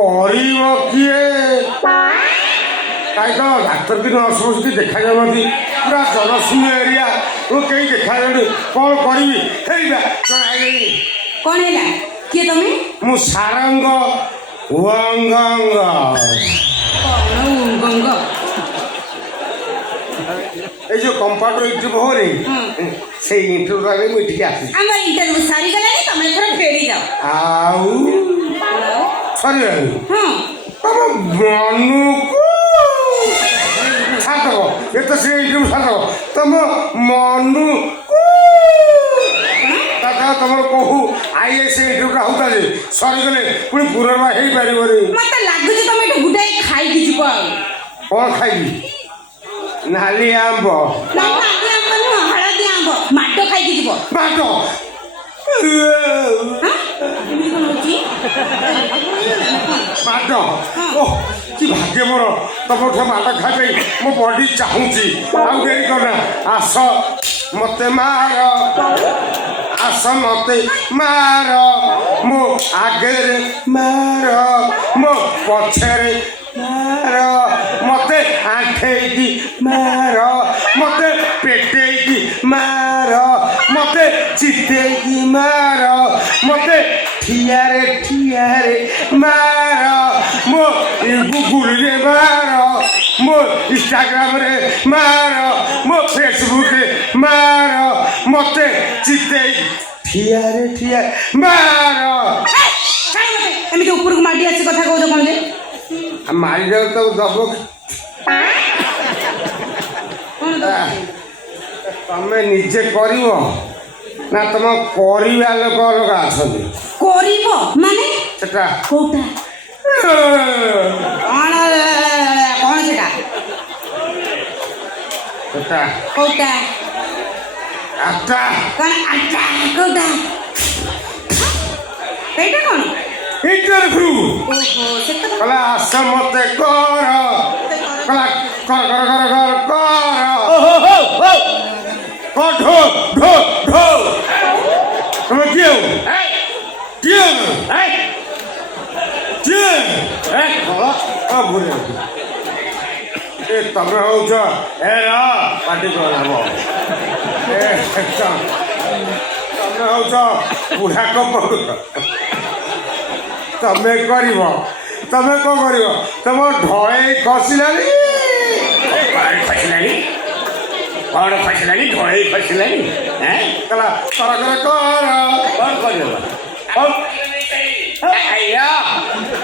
କରିବ କିଏ? କାହିଁ ତ ଡାକ୍ତର କି ନର୍ସ ବସିକି ଦେଖାଯାଉନାହାନ୍ତି, ପୁରା ଜନଶୂନ୍ୟ ଏରିଆ, କେହି ଦେଖାଯାଉନି। କ'ଣ କରିବି? ହେଇବା କ'ଣ ହେଲା? କିଏ ତମେ? ମୁଁ ସାରଙ୍ଗ ଉଙ୍ଗଙ୍ଗ। କ'ଣ ଉଙ୍ଗଙ୍ଗ? এই যে কম্পাউন্ডর ইন্টারভিউ হরে সেই ইন্টারভিউ আগে ମୁଁ ଏଠିକି ଆସିଛି। ଆମର ଇଣ୍ଟରଭ୍ୟୁ ସରିଗଲାଣି, ତମେ ଏଥର ଫେରି ଯାଅ। ଆଉ ସରିଗଲାଣି? ହଁ। ତମ ମନକୁ ଛାଡ଼ିଦେବ, ଏତେ ସେ ଇଣ୍ଟରଭିଉ ଛାଡ଼ିଦେବ, ତମ ମନକୁ ତମର କହୁ IAS ଇଣ୍ଟରଭିଉଟା ହଉତା ଯେ ସରିଗଲେ ପୁଣି ପୁନର୍ବାର ହେଇପାରିବନି। ମତେ ଲାଗୁଛି ତମେ ଏଠି ଗୁଡ଼ାଏ ଖାଇକି ଯିବ। ଆଉ କ'ଣ ଖାଇବି? ନାଲି ଆମ୍ବ? ନାଲି ଆମ୍ବ ନୁହଁ, ହଳଦୀ ଆମ୍ବ। ମାଡ ଖାଇକି ଯିବ। ମାଡ? ମାଡ? ଓଃ କି ଭାଗ୍ୟ ମୋର, ତମଠୁ ମାଡ ଖାଇ ମୋ ବଡି ଚାହୁଁଛି। ଆଉ ଡେରି କରନା, ଆସ ମତେ ମାର, ଆସ ମତେ ମାର, ମୋ ଆଗରେ ମାର, ମୋ ପଛରେ ମାର, ମତେ ଆଣ୍ଠେଇକି ମାର, ମତେ ପେଟେଇକି ମାର, ମତେ ଚିତେଇକି ମାର, ମତେ ଠିଆରେ ଠିଆରେ ମାର, ମୋ ଗୁଗୁଲରେ ମାର, ମୋ ଇନଷ୍ଟାଗ୍ରାମରେ ମାର, ମୋ ଫେସବୁକରେ ମାର, ମତେ ଚିତେଇ ଠିଆରେ ଠିଆ ମାର। ଏମିତି ଉପରକୁ ମାଡ଼ି ଆସି କଥା କହୁଛ କ'ଣ ଯେ? ମାରିଯାଉ ତ ଦବ। ତମେ ନିଜେ କରିବ ନା ତମ କରିବା ଲୋକ ଅଲଗା ଅଛନ୍ତି? କରିବ ମାନେ ସେଟା କୋଉଟା? କ'ଣ କ'ଣ ସେଟା? ସେଟା କୋଉଟା? ଆଟା। କ'ଣ ଆଟା? କୋଉଟା? ସେଇଟା କ'ଣ? ଇଣ୍ଟରଭିଉ। ଓହୋ, ସେଟା କହିଲା ଆସ ମତେ କର, କହିଲା କର କର କର କର କର। ଢୋ ଢୋ ଢୋ। ତମେ କିଏ? କିଏ? କିଏ? ଏ ତମେ ହଉଛ ପାଟି କରାବ। ତମେ ହଉଛ ବୁଢା କପଡ଼। ତମେ କରିବ, ତମେ କ'ଣ କରିବ? ତମ ଢଳେଇ ଖସିଲାଣି। ଖସିଲାଣି? କ'ଣ ଖସିଲାଣି? ଢଳେଇ ଖସିଲାଣି? କର କର କର। କ'ଣ କରିବ?